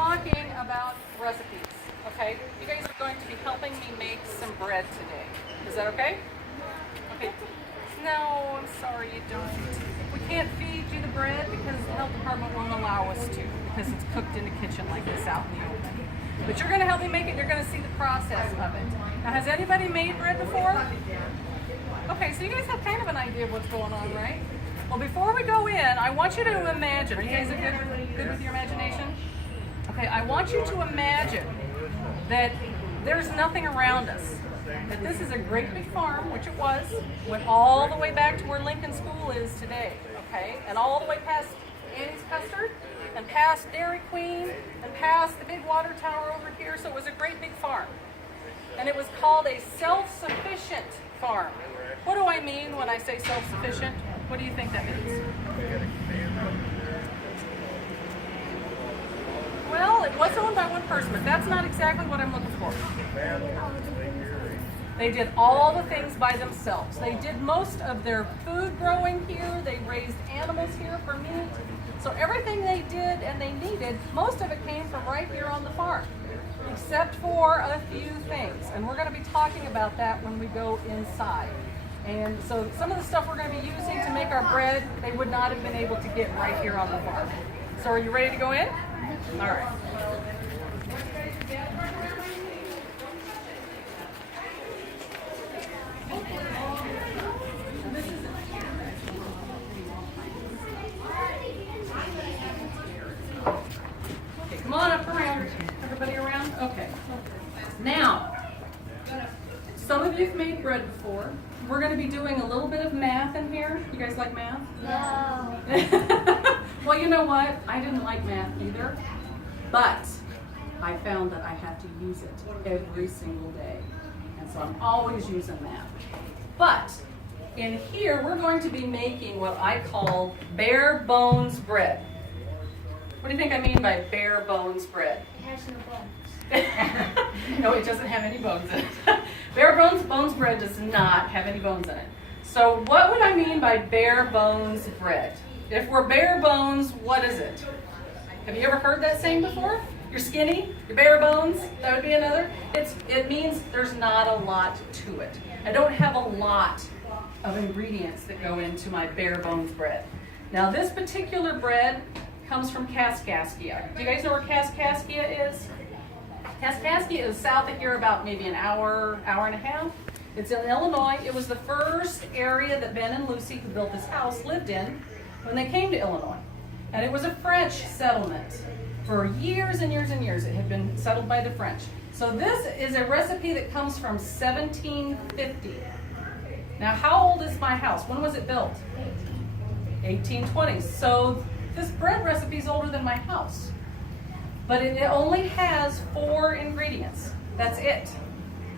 talking about recipes, okay? You guys are going to be helping me make some bread today. Is that okay? Okay. No, I'm sorry you don't. We can't feed you the bread because the health department won't allow us to, because it's cooked in the kitchen like this out in the open. But you're going to help me make it. You're going to see the process of it. Now, has anybody made bread before? Okay, so you guys have kind of an idea of what's going on, right? Well, before we go in, I want you to imagine. Are you guys good with your imagination? Okay, I want you to imagine that there's nothing around us. That this is a great big farm, which it was, went all the way back to where Lincoln School is today, okay? And all the way past Annie's Custard, and past Dairy Queen, and past the big water tower over here. So it was a great big farm. And it was called a self-sufficient farm. What do I mean when I say self-sufficient? What do you think that means? Well, it was owned by one person, but that's not exactly what I'm looking for. They did all the things by themselves. They did most of their food growing here. They raised animals here for meat. So everything they did and they needed, most of it came from right here on the farm, except for a few things. And we're going to be talking about that when we go inside. And so some of the stuff we're going to be using to make our bread, they would not have been able to get right here on the farm. So are you ready to go in? All right. Okay, come on up around. Everybody around? Okay. Now, some of you've made bread before. We're going to be doing a little bit of math in here. You guys like math? No. Well, you know what? I didn't like math either, but I found that I have to use it every single day. And so I'm always using math. But in here, we're going to be making what I call bare bones bread. What do you think I mean by bare bones bread? It has no bones. No, it doesn't have any bones in it. Bare bones bread does not have any bones in it. So what would I mean by bare bones bread? If we're bare bones, what is it? Have you ever heard that saying before? You're skinny, you're bare bones, that would be another. It means there's not a lot to it. I don't have a lot of ingredients that go into my bare bones bread. Now this particular bread comes from Kaskaskia. Do you guys know where Kaskaskia is? Kaskaskia is south of here about maybe an hour and a half. It's in Illinois. It was the first area that Ben and Lucy, who built this house, lived in when they came to Illinois. And it was a French settlement. For years and years and years, it had been settled by the French. So this is a recipe that comes from 1750. Now, how old is my house? When was it built? 1820s. So this bread recipe is older than my house. But it only has 4 ingredients. That's it.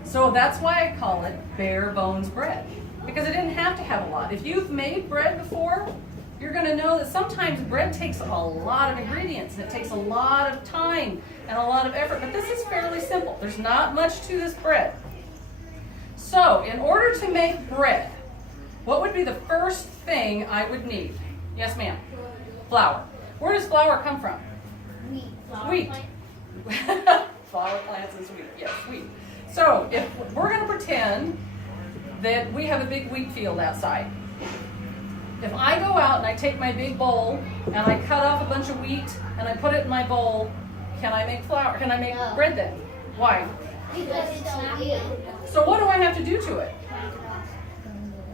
So that's why I call it bare bones bread, because it didn't have to have a lot. If you've made bread before, you're going to know that sometimes bread takes a lot of ingredients. It takes a lot of time and a lot of effort, but this is fairly simple. There's not much to this bread. So in order to make bread, what would be the first thing I would need? Yes, ma'am. Flour. Where does flour come from? Wheat. Wheat. Flour plants is wheat. Yes, wheat. So if we're going to pretend that we have a big wheat field outside, if I go out and I take my big bowl and I cut off a bunch of wheat and I put it in my bowl, can I make flour? Can I make bread then? Why? Because it's not wheat. So what do I have to do to it?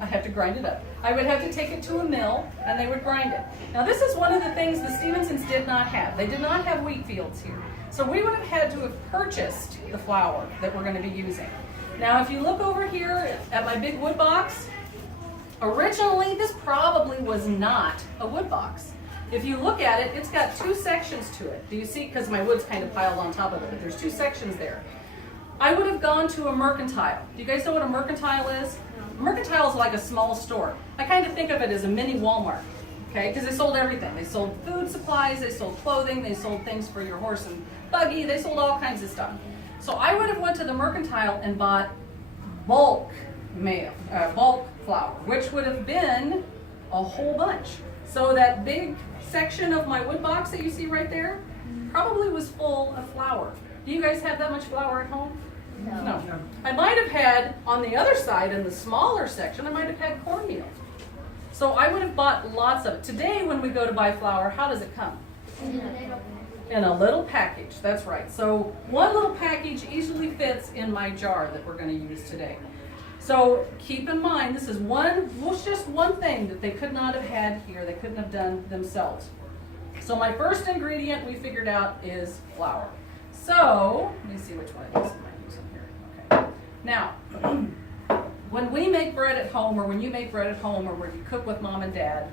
I have to grind it up. I would have to take it to a mill and they would grind it. Now this is one of the things the Stephensons did not have. They did not have wheat fields here. So we would have had to have purchased the flour that we're going to be using. Now if you look over here at my big wood box, originally this probably was not a wood box. If you look at it, it's got 2 sections to it. Do you see? Because my wood's kind of piled on top of it, but there's 2 sections there. I would have gone to a mercantile. Do you guys know what a mercantile is? A mercantile is like a small store. I kind of think of it as a mini Walmart, okay? Because they sold everything. They sold food supplies, they sold clothing, they sold things for your horse and buggy, they sold all kinds of stuff. So I would have went to the mercantile and bought bulk flour, which would have been a whole bunch. So that big section of my wood box that you see right there, probably was full of flour. Do you guys have that much flour at home? No. No. I might have had, on the other side, in the smaller section, I might have had cornmeal. So I would have bought lots of it. Today, when we go to buy flour, how does it come? In a little package, that's right. So one little package easily fits in my jar that we're going to use today. So keep in mind, this is just one thing that they could not have had here, they couldn't have done themselves. So my first ingredient we figured out is flour. So, let me see which one it is I'm using here. Okay. Now, when we make bread at home, or when you make bread at home, or when you cook with mom and dad,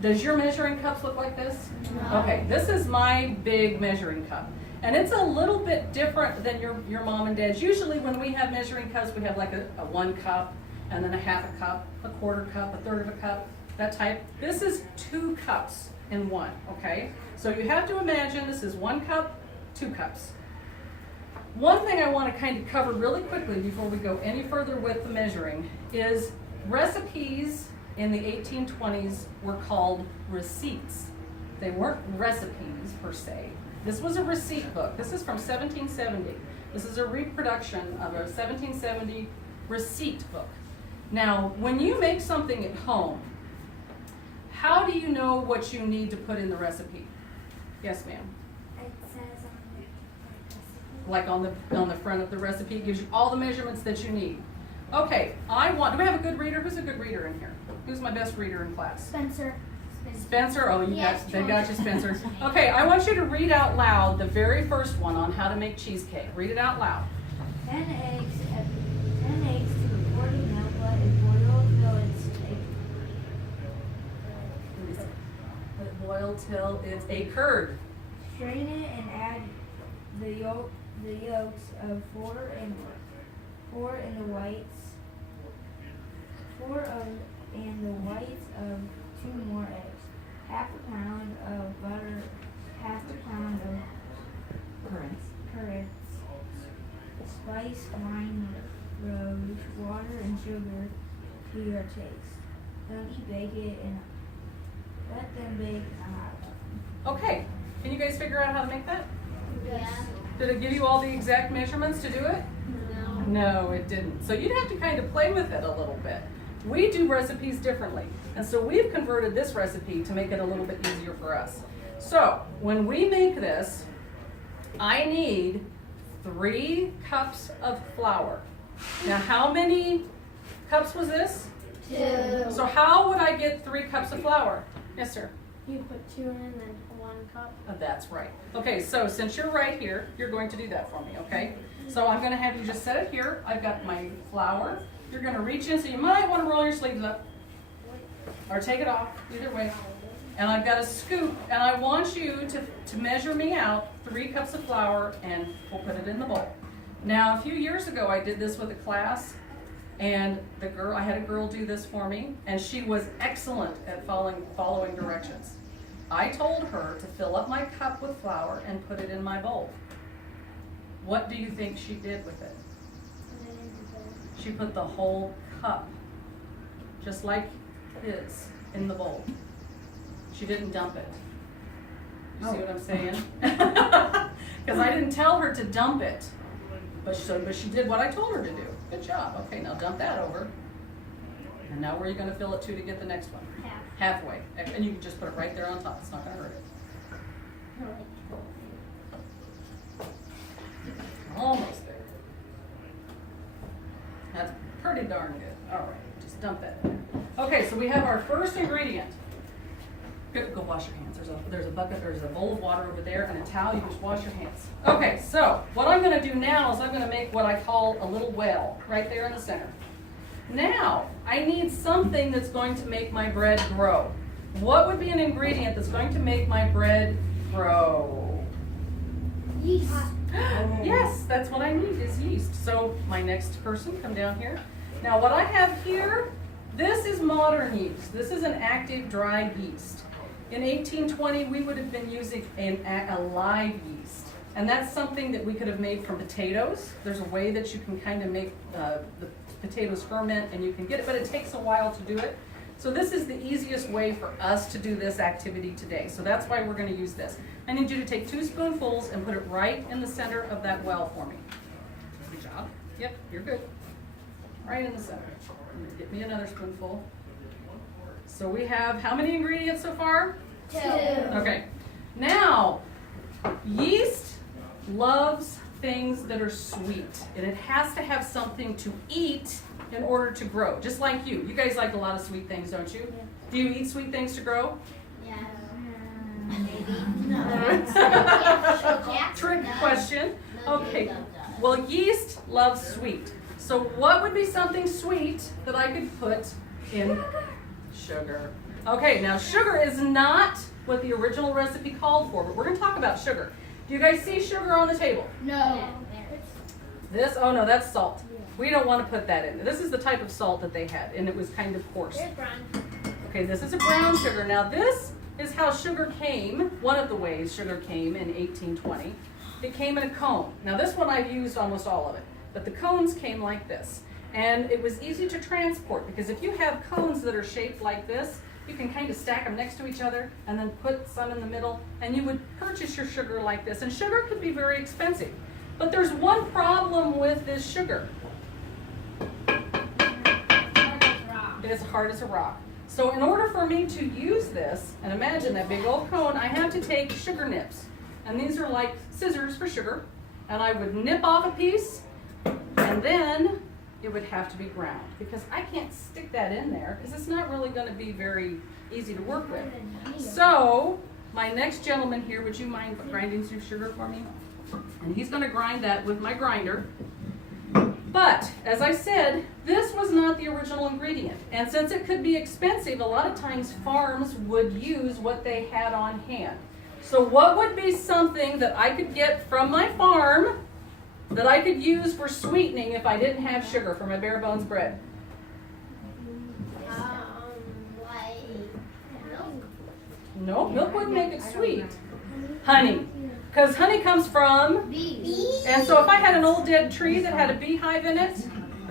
does your measuring cups look like this? No. Okay, this is my big measuring cup. And it's a little bit different than your mom and dad's. Usually when we have measuring cups, we have like a 1 cup, and then a half a cup, a quarter cup, a third of a cup, that type. This is 2 cups in one, okay? So you have to imagine this is 1 cup, 2 cups. One thing I want to kind of cover really quickly before we go any further with the measuring is recipes in the 1820s were called receipts. They weren't recipes per se. This was a receipt book. This is from 1770. This is a reproduction of a 1770 receipt book. Now, when you make something at home, how do you know what you need to put in the recipe? Yes, ma'am. It says on the recipe. Like on the front of the recipe, it gives you all the measurements that you need. Okay, do we have a good reader? Who's a good reader in here? Who's my best reader in class? Spencer. Spencer, oh, Yes, they got you, Spencer. Okay, I want you to read out loud the very first one on how to make cheesecake. Read it out loud. 10 eggs to a quart of milk, let it boil till it's Let it boil till it's a curd. strain it and add the yolks of 4 and the whites. 4 and the whites of 2 more eggs. Half a pound of butter, half a pound of currants, spice, wine, rose, water, and sugar to your taste. Don't you bake it and let them bake in a hot oven. Okay, can you guys figure out how to make that? Yeah. Did it give you all the exact measurements to do it? No, it didn't. So you'd have to kind of play with it a little bit. We do recipes differently, and so we've converted this recipe to make it a little bit easier for us. So when we make this, I need 3 cups of flour. Now, how many cups was this? 2. So how would I get 3 cups of flour? Yes, sir. You put 2 in and then 1 cup. That's right. Okay, so since you're right here, you're going to do that for me, okay? So I'm going to have you just set it here. I've got my flour. You're going to reach in, so you might want to roll your sleeves up or take it off, either way. And I've got a scoop, and I want you to measure me out 3 cups of flour, and we'll put it in the bowl. Now, a few years ago, I did this with a class, and I had a girl do this for me, and she was excellent at following directions. I told her to fill up my cup with flour and put it in my bowl. What do you think she did with it? She put the whole cup, just like his, in the bowl. She didn't dump it. You see what I'm saying? Because I didn't tell her to dump it, but she did what I told her to do. Good job. Okay, now dump that over. And now where are you going to fill it to get the next one? Halfway. And you can just put it right there on top. It's not going to hurt it. Almost there. That's pretty darn good. All right, just dump that in there. Okay, so we have our first ingredient. Go wash your hands. There's a bucket, there's a bowl of water over there, and a towel. You just wash your hands. Okay, so what I'm going to do now is I'm going to make what I call a little well right there in the center. Now, I need something that's going to make my bread grow. What would be an ingredient that's going to make my bread grow? Yeast. Yes, that's what I need is yeast. So my next person, come down here. Now what I have here, this is modern yeast. This is an active dry yeast. In 1820, we would have been using a live yeast. And that's something that we could have made from potatoes. There's a way that you can kind of make the potatoes ferment and you can get it, but it takes a while to do it. So this is the easiest way for us to do this activity today. So that's why we're going to use this. I need you to take 2 spoonfuls and put it right in the center of that well for me. Good job. Yep, you're good. Right in the center. Get me another spoonful. So we have how many ingredients so far? 2. Okay. Now, yeast loves things that are sweet, and it has to have something to eat in order to grow, just like you. You guys like a lot of sweet things, don't you? Yeah. Do you eat sweet things to grow? Yeah. Trick question. Okay. Well, yeast loves sweet. So what would be something sweet that I could put in sugar? Okay, now sugar is not what the original recipe called for, but we're going to talk about sugar. Do you guys see sugar on the table? No. This, oh no, that's salt. We don't want to put that in. This is the type of salt that they had, and it was kind of coarse. Okay, this is a brown sugar. Now this is how sugar came, one of the ways sugar came in 1820. It came in a cone. Now this one I've used almost all of it, but the cones came like this. And it was easy to transport because if you have cones that are shaped like this, you can kind of stack them next to each other and then put some in the middle, and you would purchase your sugar like this. And sugar could be very expensive. But there's one problem with this sugar. It is hard as a rock. So in order for me to use this, and imagine that big old cone, I have to take sugar nips. And these are like scissors for sugar. And I would nip off a piece, and then it would have to be ground. Because I can't stick that in there, because it's not really going to be very easy to work with. So my next gentleman here, would you mind grinding some sugar for me? And he's going to grind that with my grinder. But, as I said, this was not the original ingredient. And since it could be expensive, a lot of times farms would use what they had on hand. So what would be something that I could get from my farm that I could use for sweetening if I didn't have sugar for my bare bones bread? Like milk. No, milk wouldn't make it sweet. Honey. Because honey comes from Bees. and so if I had an old dead tree that had a beehive in it,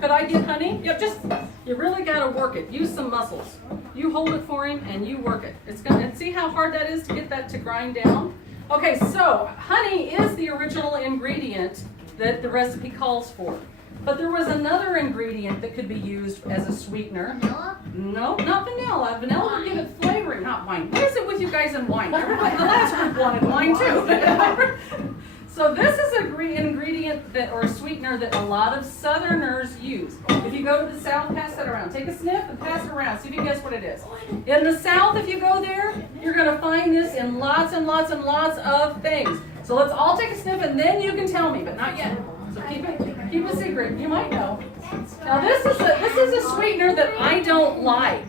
could I get honey? Yep, you really got to work it. Use some muscles. You hold it for him and you work it. It's gonna, see how hard that is to get that to grind down? Okay, so honey is the original ingredient that the recipe calls for. But there was another ingredient that could be used as a sweetener. Vanilla? No, not vanilla. Vanilla would give it flavoring, not wine. What is it with you guys and wine? Everybody, the last group wanted wine too. So this is an ingredient that, or a sweetener that a lot of Southerners use. If you go to the South, pass that around. Take a sniff and pass it around. See if you can guess what it is. In the South, if you go there, you're going to find this in lots and lots and lots of things. So let's all take a sniff and then you can tell me, but not yet. So keep a secret. You might know. Now this is a sweetener that I don't like.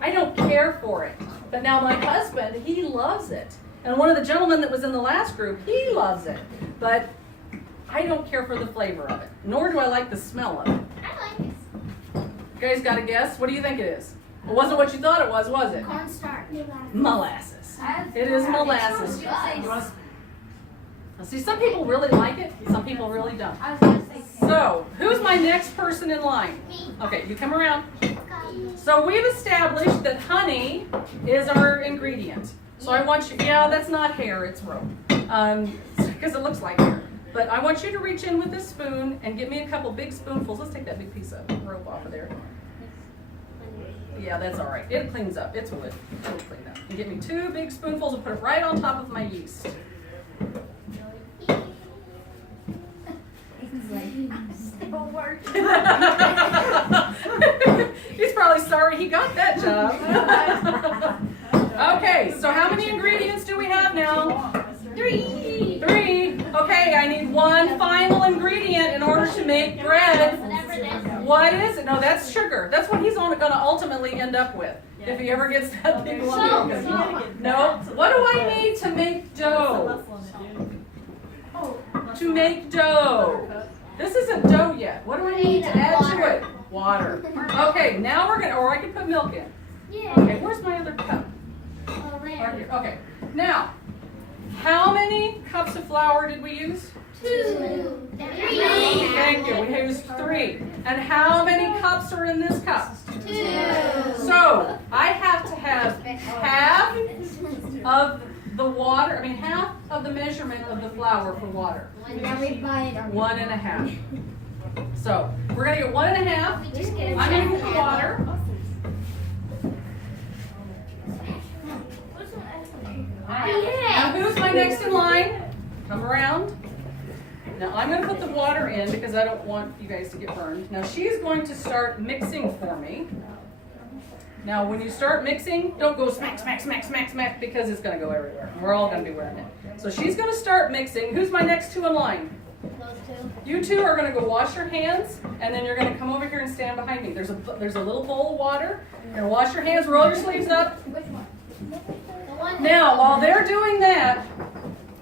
I don't care for it. But now my husband, he loves it. And one of the gentlemen that was in the last group, he loves it. But I don't care for the flavor of it. Nor do I like the smell of it. I like this. You guys got a guess? What do you think it is? It wasn't what you thought it was it? Cornstarch. Molasses. It is molasses. You want to see, some people really like it, some people really don't. So, who's my next person in line? Me. Okay, you come around. So we've established that honey is our ingredient. So I want you, yeah, that's not hair, it's rope. Because it looks like hair. But I want you to reach in with this spoon and get me a couple big spoonfuls. Let's take that big piece of rope off of there. Yeah, that's all right. It cleans up. It's wood. It'll clean up. And get me 2 big spoonfuls and put it right on top of my yeast. He's probably sorry he got that job. Okay, so how many ingredients do we have now? 3. Okay, I need one final ingredient in order to make bread. What is it? No, that's sugar. That's what he's going to ultimately end up with. If he ever gets that big lump. No. What do I need to make dough? To make dough. This isn't dough yet. What do I need to add to it? Water. Okay, now we're going to, or I can put milk in. Yeah. Okay, where's my other cup? Right here. Okay. Now, how many cups of flour did we use? 2. 3. Thank you. We used 3. And how many cups are in this cup? 2. 2. So I have to have half of the water, half of the measurement of the flour for water. 1.5. So we're gonna get 1.5. I'm gonna get the water. Now who's my next in line? Come around. Now I'm going to put the water in because I don't want you guys to get burned. Now she's going to start mixing for me. Now when you start mixing, don't go smack, smack, smack, smack, smack because it's going to go everywhere. We're all going to be wearing it. So she's going to start mixing. Who's my next two in line? Those two. You two are going to go wash your hands and then you're going to come over here and stand behind me. There's a little bowl of water. You're going to wash your hands, roll your sleeves up. Which one? Now, while they're doing that,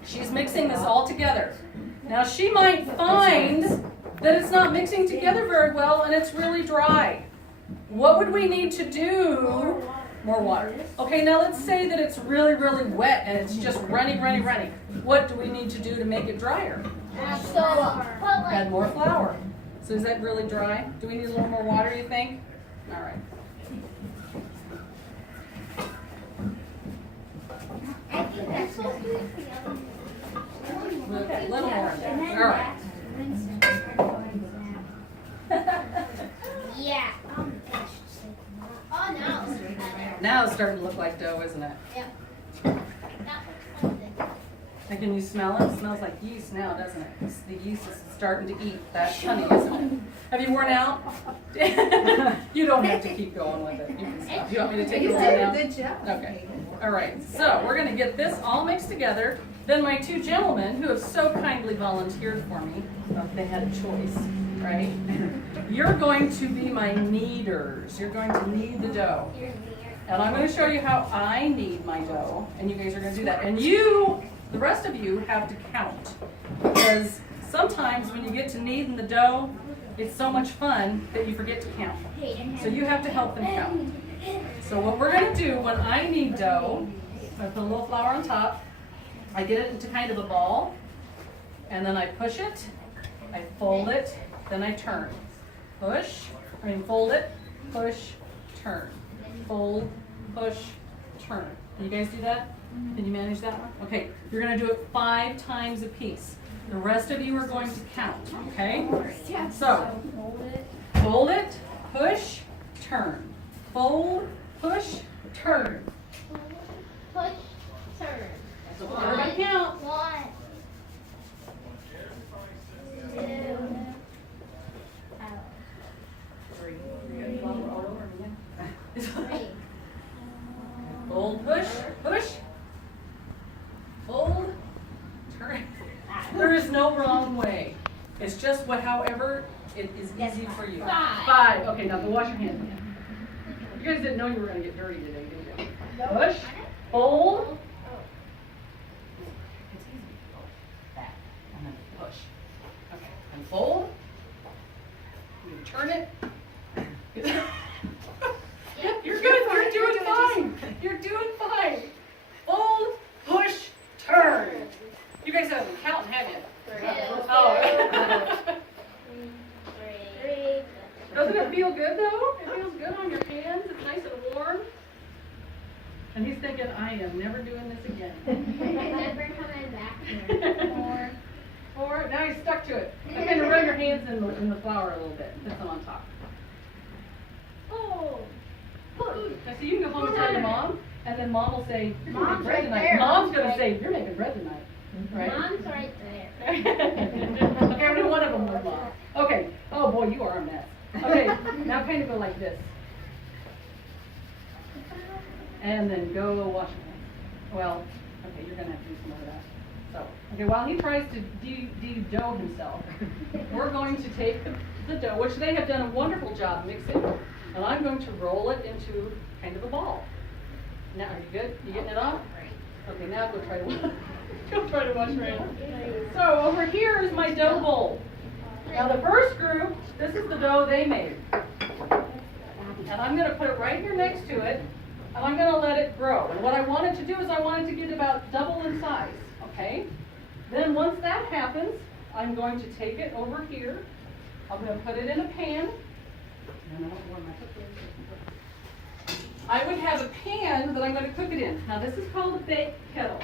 she's mixing this all together. Now, she might find that it's not mixing together very well and it's really dry. What would we need to do? More water. Okay, now let's say that it's really, really wet and it's just running. What do we need to do to make it drier? Add more flour. So is that really dry? Do we need a little more water, you think? All right. I think that's what we Okay, a little more in there. All right. Yeah. Oh no. Now it's starting to look like dough, isn't it? Yep. That looks good. And can you smell it? It smells like yeast now, doesn't it? The yeast is starting to eat that honey, isn't it? Have you worn out? You don't have to keep going with it. You can stop. You want me to take it away now? Good job. Okay. All right. So we're going to get this all mixed together. Then my two gentlemen, who have so kindly volunteered for me, well, they had a choice, right? You're going to be my kneaders. You're going to knead the dough. And I'm going to show you how I knead my dough. And you guys are going to do that. And you, the rest of you, have to count. Because sometimes when you get to kneading the dough, it's so much fun that you forget to count. So you have to help them count. So what we're going to do when I knead dough, I put a little flour on top. I get it into kind of a ball, and then I push it, I fold it, then I turn. Fold it, push, turn. Fold, push, turn. Can you guys do that? Can you manage that one? Okay, you're going to do it 5 times a piece. The rest of you are going to count, okay? So, fold it, push, turn. Fold, push, turn. Push, turn. So everybody count. 1, 2, 3. Fold, push, push. Fold, turn. There is no wrong way. It's just however it is easy for you. 5. Okay, now go wash your hands again. You guys didn't know you were going to get dirty today, did you? Push, fold. It's easy. That, and then push. Okay, and fold. You turn it. Yep, you're good. You're doing fine. You're doing fine. Fold, push, turn. You guys haven't counted, have you? 3. Doesn't it feel good though? It feels good on your hands. It's nice and warm. And he's thinking, I am never doing this again. Never coming back here. 4. Now you're stuck to it. I'm going to rub your hands in the flour a little bit and put some on top. Oh. Now, so you can go home and tell your mom, and then mom will say, you're making Mom's bread right tonight. there. Mom's going to say, you're making bread tonight. Right? Mom's right there. Okay, only one of them was mom. Okay. Oh boy, you are a mess. Okay, now kind of go like this. And then go wash your hands. Well, okay, you're going to have to do some of that. So, okay, while he tries to de-dough himself, we're going to take the dough, which they have done a wonderful job mixing, and I'm going to roll it into kind of a ball. Now, are you good? You getting it off? Okay, now go try to wash your hands. So over here is my dough bowl. Now the first group, this is the dough they made. And I'm going to put it right here next to it, and I'm going to let it grow. And what I wanted to do is I wanted to get about double in size, okay? Then once that happens, I'm going to take it over here. I'm going to put it in a pan, And I don't know where my hook is. I would have a pan that I'm going to cook it in. Now this is called a bake kettle.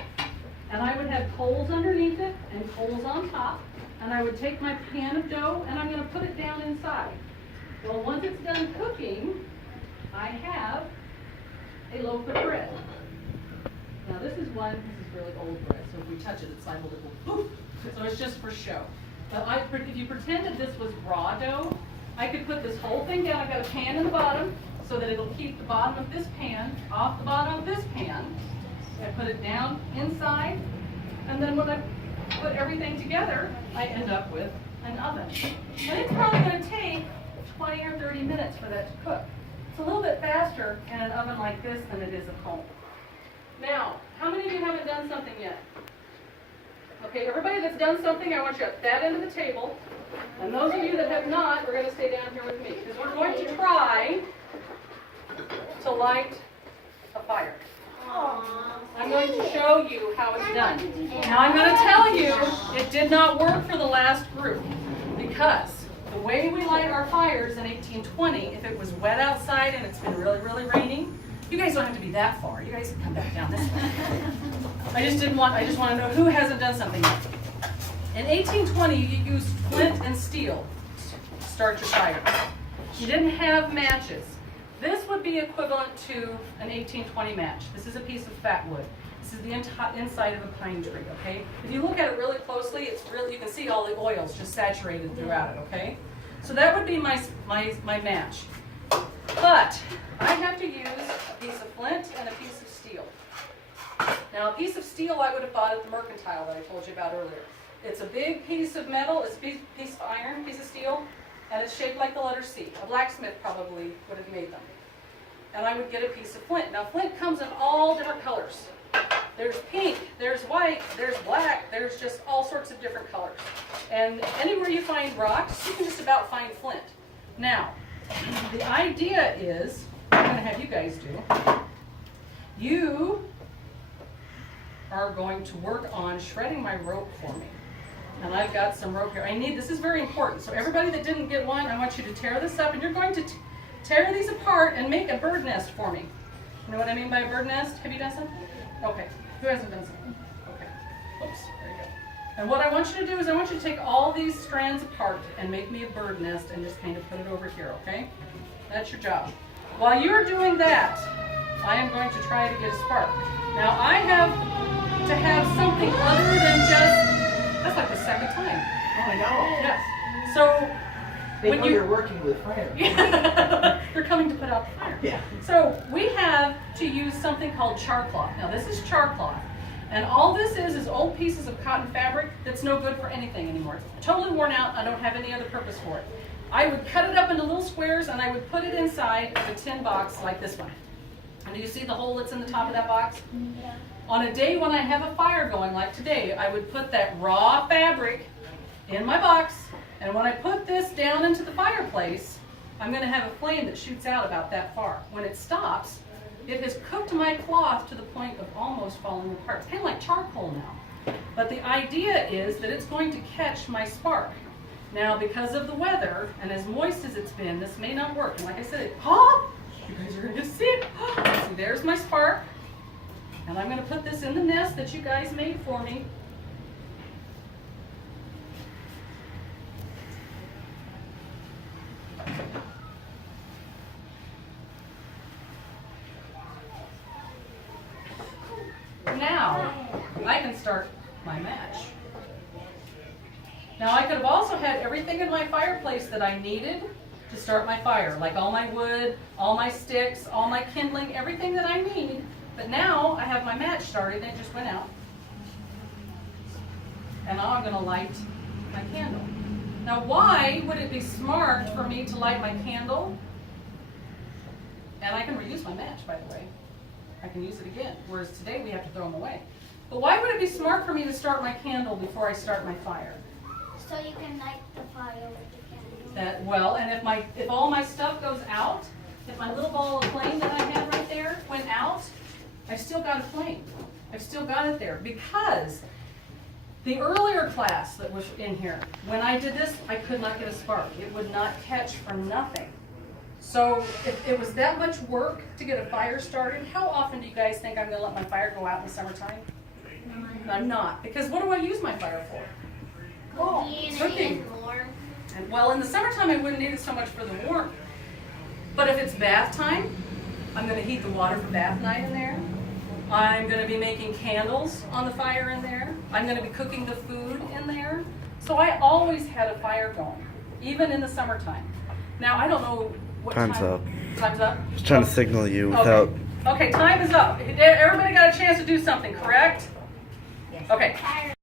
And I would have coals underneath it and coals on top. And I would take my pan of dough and I'm going to put it down inside. Well, once it's done cooking, I have a loaf of bread. Now this is really old bread, so if we touch it, it's like a little poof. So it's just for show. But if you pretended this was raw dough, I could put this whole thing down. I've got a pan in the bottom so that it'll keep the bottom of this pan off the bottom of this pan. I put it down inside, and then when I put everything together, I end up with an oven. And it's probably going to take 20 or 30 minutes for that to cook. It's a little bit faster in an oven like this than it is a comb. Now, how many of you haven't done something yet? Okay, everybody that's done something, I want you at that end of the table. And those of you that have not, we're going to stay down here with me. Because we're going to try to light a fire. I'm going to show you how it's done. Now I'm going to tell you it did not work for the last group. Because the way we light our fires in 1820, if it was wet outside and it's been really, really raining, you guys don't have to be that far. You guys can come back down this way. I just want to know who hasn't done something yet. In 1820, you used flint and steel to start your fire. You didn't have matches. This would be equivalent to an 1820 match. This is a piece of fat wood. This is the inside of a pine tree, okay? If you look at it really closely, you can see all the oils just saturated throughout it, okay? So that would be my match. But I have to use a piece of flint and a piece of steel. Now a piece of steel I would have bought at the mercantile that I told you about earlier. It's a big piece of metal, it's a piece of iron, piece of steel, and it's shaped like the letter C. A blacksmith probably would have made them. And I would get a piece of flint. Now flint comes in all different colors. There's pink, there's white, there's black, there's just all sorts of different colors. And anywhere you find rocks, you can just about find flint. Now, the idea is, I'm going to have you guys do, you are going to work on shredding my rope for me. And I've got some rope here. This is very important. So everybody that didn't get one, I want you to tear this up, and you're going to tear these apart and make a bird nest for me. You know what I mean by a bird nest? Have you done something? Okay. Who hasn't done something? Okay. Oops. There you go. And what I want you to do is I want you to take all these strands apart and make me a bird nest and just kind of put it over here, okay? That's your job. While you're doing that, I am going to try to get a spark. Now I have to have something other than just, that's like the second time. Oh, I know. Yes. So They know you're working with fire. they're coming to put out the fire. Yeah. So we have to use something called char cloth. Now this is char cloth. And all this is old pieces of cotton fabric that's no good for anything anymore. It's totally worn out. I don't have any other purpose for it. I would cut it up into little squares and I would put it inside of a tin box like this one. And do you see the hole that's in the top of that box? Yeah. On a day when I have a fire going like today, I would put that raw fabric in my box, and when I put this down into the fireplace, I'm going to have a flame that shoots out about that far. When it stops, it has cooked my cloth to the point of almost falling apart. It's kind of like charcoal now. But the idea is that it's going to catch my spark. Now, because of the weather, and as moist as it's been, this may not work. And like I said, you guys are going to see it. See, there's my spark. And I'm going to put this in the nest that you guys made for me. Now, I can start my match. Now, I could have also had everything in my fireplace that I needed to start my fire, like all my wood, all my sticks, all my kindling, everything that I need. But now I have my match started and it just went out. And now I'm going to light my candle. Now, why would it be smart for me to light my candle? And I can reuse my match, by the way. I can use it again, whereas today we have to throw them away. But why would it be smart for me to start my candle before I start my fire? So you can light the fire with the candle. And if all my stuff goes out, if my little ball of flame that I had right there went out, I've still got a flame. I've still got it there because the earlier class that was in here, when I did this, I could not get a spark. It would not catch for nothing. So if it was that much work to get a fire started, how often do you guys think I'm gonna let my fire go out in the summertime? I'm not, because what do I use my fire for? Cooking. And, well, in the summertime I wouldn't need it so much for the warmth, but if it's bath time, I'm gonna heat the water for bath night in there. I'm gonna be making candles on the fire in there. I'm gonna be cooking the food in there. So I always had a fire going, even in the summertime. Now, I don't know what Time's time. up. Time's up? Just trying to signal you without. Okay, time is up. Everybody got a chance to do something, correct? Yes. Okay.